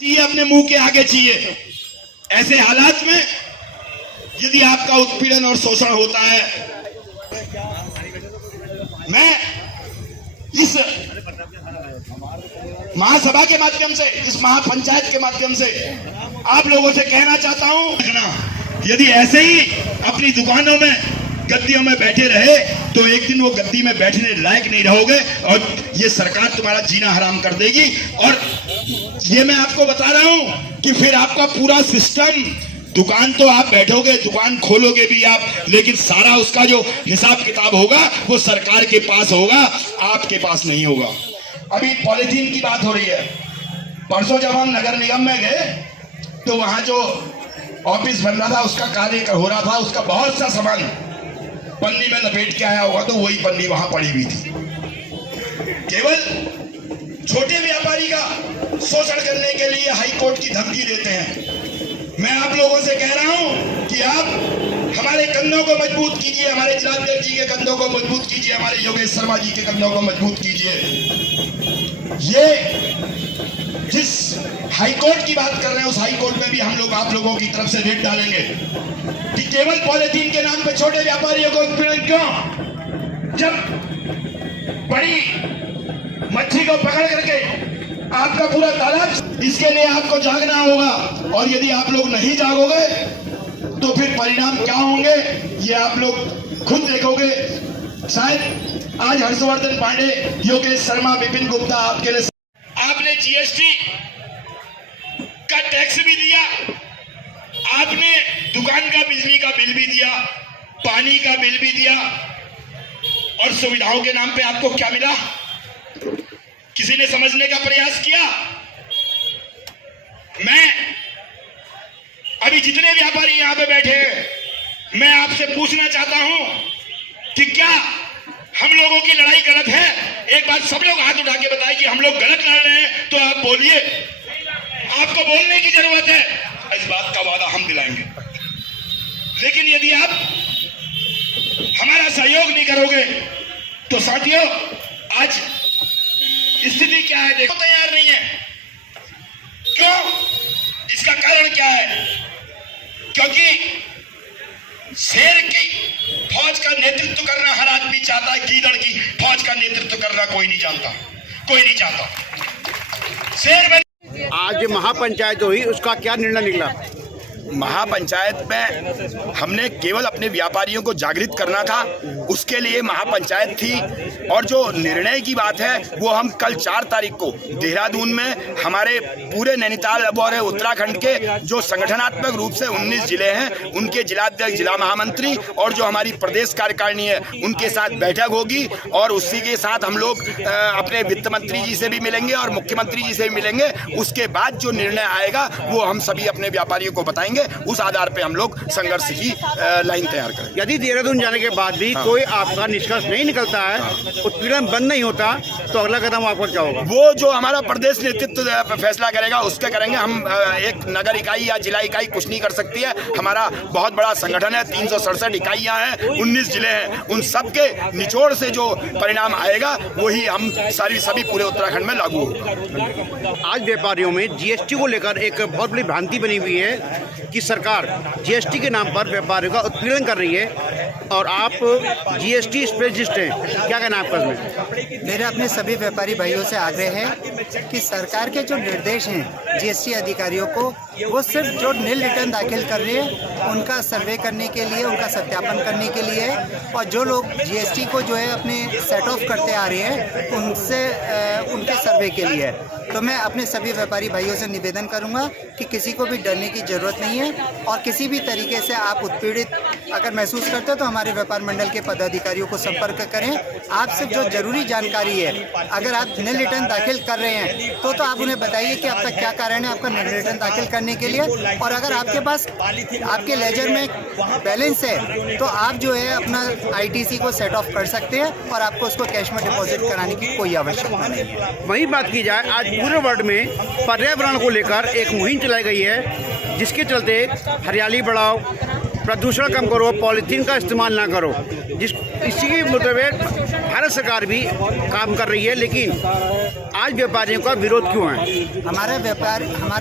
चाहिए, अपने मुंह के आगे चाहिए। ऐसे हालात में यदि आपका उत्पीड़न और शोषण होता है, मैं इस महासभा के माध्यम से, इस महापंचायत के माध्यम से आप लोगों से कहना चाहता हूं, यदि ऐसे ही अपनी दुकानों में गद्दियों में बैठे रहे तो एक दिन वो गद्दी में बैठने लायक नहीं रहोगे और ये सरकार तुम्हारा जीना हराम कर देगी। और ये मैं आपको बता रहा हूं कि फिर आपका पूरा सिस्टम, दुकान तो आप बैठोगे, दुकान खोलोगे भी आप, लेकिन सारा उसका जो हिसाब किताब होगा वो सरकार के पास होगा, आपके पास नहीं होगा। अभी पॉलिथीन की बात हो रही है। परसों जब हम नगर निगम में गए तो वहां जो ऑफिस बन रहा था, उसका कार्य हो रहा था, उसका बहुत सा सामान पन्नी में लपेट के आया होगा, तो वही पन्नी वहां पड़ी हुई थी। केवल छोटे व्यापारी का शोषण करने के लिए हाई कोर्ट की धमकी देते हैं। मैं आप लोगों से कह रहा हूं कि आप हमारे कंधों को मजबूत कीजिए, हमारे जिलाध्यक्ष जी के कंधों को मजबूत कीजिए, हमारे योगेश शर्मा जी के कंधों को मजबूत कीजिए। ये जिस हाई कोर्ट की बात कर रहे हैं, उस हाई कोर्ट में भी हम लोग आप लोगों की तरफ से रेट डालेंगे कि केवल पॉलिथीन के नाम पे छोटे व्यापारियों को उत्पीड़न क्यों, जब बड़ी मच्छी को पकड़ करके आपका पूरा तालाब, इसके लिए आपको जागना होगा। और यदि आप लोग नहीं जागोगे तो फिर परिणाम क्या होंगे ये आप लोग खुद देखोगे। शायद आज हर्षवर्धन पांडे, योगेश शर्मा, विपिन गुप्ता आपके लिए, आपने जीएसटी का टैक्स भी दिया, आपने दुकान का बिजली का बिल भी दिया, पानी का बिल भी दिया, और सुविधाओं के नाम पे आपको क्या मिला? किसी ने समझने का प्रयास किया? मैं अभी जितने व्यापारी यहां पे बैठे हैं, मैं आपसे पूछना चाहता हूं कि क्या हम लोगों की लड़ाई गलत है? एक बात सब लोग हाथ उठा के बताएं कि हम लोग गलत लड़ रहे हैं, तो आप बोलिए। आपको बोलने की जरूरत है, इस बात का वादा हम दिलाएंगे। लेकिन यदि आप हमारा सहयोग नहीं करोगे तो साथियों, आज स्थिति क्या है देखो, तैयार नहीं है। क्यों? इसका कारण क्या है? क्योंकि शेर की फौज का नेतृत्व करना हर आदमी चाहता है, गीदड़ की फौज का नेतृत्व करना कोई नहीं जानता, कोई नहीं चाहता। शेर में आज महापंचायत हुई, उसका क्या निर्णय निकला? महापंचायत में हमने केवल अपने व्यापारियों को जागृत करना था, उसके लिए महापंचायत थी। और जो निर्णय की बात है वो हम कल 4 तारीख को देहरादून में हमारे पूरे नैनीताल और उत्तराखंड के जो संगठनात्मक रूप से 19 जिले हैं, उनके जिलाध्यक्ष, जिला महामंत्री और जो हमारी प्रदेश कार्यकारिणी है, उनके साथ बैठक होगी। और उसी के साथ हम लोग अपने वित्त मंत्री जी से भी मिलेंगे और मुख्यमंत्री जी से भी मिलेंगे। उसके बाद जो निर्णय आएगा वो हम सभी अपने व्यापारियों को बताएंगे। उस आधार पे हम लोग संघर्ष की लाइन तैयार करें। यदि देहरादून जाने के बाद भी कोई आपका निष्कर्ष नहीं निकलता है, उत्पीड़न बंद नहीं होता, तो अगला कदम आपका क्या होगा? वो जो हमारा प्रदेश नेतृत्व फैसला करेगा उसके करेंगे हम। एक नगर इकाई या जिला इकाई कुछ नहीं कर सकती है। हमारा बहुत बड़ा संगठन है, 367 इकाइयां हैं, 19 जिले हैं, उन सब के निचोड़ से जो परिणाम आएगा वही हम सभी पूरे उत्तराखंड में लागू होगा। आज व्यापारियों में जीएसटी को लेकर एक बहुत बड़ी भ्रांति बनी हुई है कि सरकार जीएसटी के नाम पर व्यापारियों का उत्पीड़न कर रही है, और आप जीएसटी स्पेशलिस्ट हैं, क्या कहना है आपका इसमें? मेरा अपने सभी व्यापारी भाइयों से आग्रह है कि सरकार के जो निर्देश हैं जीएसटी अधिकारियों को, वो सिर्फ जो नील रिटर्न दाखिल कर रहे हैं उनका सर्वे करने के लिए, उनका सत्यापन करने के लिए है। और जो लोग जीएसटी को जो है अपने सेट ऑफ करते आ रहे हैं उनसे उनके सर्वे के लिए है। तो मैं अपने सभी व्यापारी भाइयों से निवेदन करूंगा कि किसी को भी डरने की ज़रूरत नहीं है, और किसी भी तरीके से आप उत्पीड़ित अगर महसूस करते हो तो हमारे व्यापार मंडल के पदाधिकारियों को संपर्क करें। आपसे जो जरूरी जानकारी है, अगर आप नील रिटर्न दाखिल कर रहे हैं तो आप उन्हें बताइए कि आपका क्या कारण है आपका नील रिटर्न दाखिल करने के लिए। और अगर आपके पास आपके लेजर में बैलेंस है तो आप जो है अपना आईटीसी को सेट ऑफ कर सकते हैं, और आपको उसको कैश में डिपॉजिट कराने की कोई आवश्यकता नहीं है। वही बात की जाए, आज पूरे वर्ल्ड में पर्यावरण को लेकर एक मुहिम चलाई गई है, जिसके चलते हरियाली बढ़ाओ, प्रदूषण कम करो, पॉलीथीन का इस्तेमाल ना करो। इसी के मुताबिक भारत सरकार भी काम कर रही है, लेकिन आज व्यापारियों का विरोध क्यों है? हमारे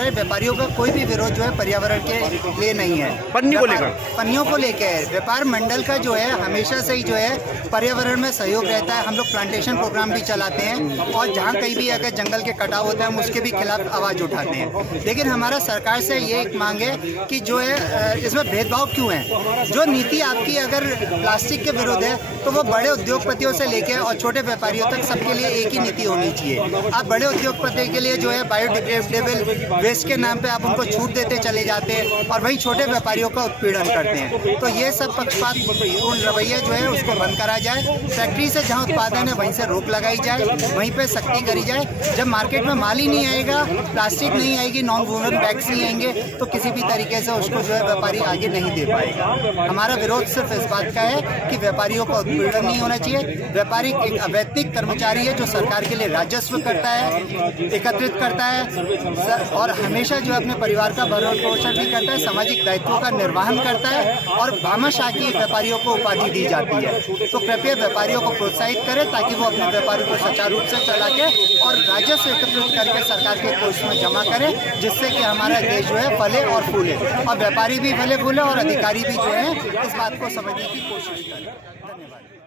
व्यापारियों का कोई भी विरोध जो है पर्यावरण के लिए नहीं है। पन्नियों को लेकर है। व्यापार मंडल का जो है हमेशा से ही जो है पर्यावरण में सहयोग रहता है। हम लोग प्लांटेशन प्रोग्राम भी चलाते हैं और जहाँ कहीं भी अगर जंगल के कटाव होता है हम उसके भी खिलाफ आवाज़ उठाते हैं। लेकिन हमारा सरकार से ये एक मांग है कि जो है इसमें भेदभाव क्यों है। जो नीति आपकी अगर प्लास्टिक के विरुद्ध है तो वो बड़े उद्योगपतियों से लेकर और छोटे व्यापारियों तक सबके लिए एक ही नीति होनी चाहिए। आप बड़े उद्योगपति के लिए जो है बायोडिग्रेडेबल वेस्ट के नाम पे आप उनको छूट देते चले जाते हैं और वही छोटे व्यापारियों का उत्पीड़न करते हैं। तो ये सब पक्षपातपूर्ण रवैया जो है उसको बंद करा जाए। फैक्ट्री से जहाँ उत्पादन है वहीं से रोक लगाई जाए, वहीं पे सख्ती करी जाए। जब मार्केट में माल ही नहीं आएगा, प्लास्टिक नहीं आएगी, नॉन वूवन बैग्स नहीं आएंगे तो किसी भी तरीके से उसको जो है व्यापारी आगे नहीं दे पाएगा। हमारा विरोध सिर्फ इस बात का है कि व्यापारियों का उत्पीड़न नहीं होना चाहिए। व्यापारी एक अवैतनिक कर्मचारी है जो सरकार के लिए राजस्व करता है, एकत्रित करता है और हमेशा जो अपने परिवार का भरण पोषण भी करता है, सामाजिक दायित्वों का निर्वहन करता है और भामाशाह की व्यापारियों को उपाधि दी जाती है। तो कृपया व्यापारियों को प्रोत्साहित करें ताकि वो अपने व्यापार को सुचारू रूप से चला के और राजस्व एकत्रित करके सरकार के कोष में जमा करें, जिससे कि हमारा देश जो है फले और फूले और व्यापारी भी फले फूले और अधिकारी भी जो है इस बात को समझने की कोशिश करें। धन्यवाद।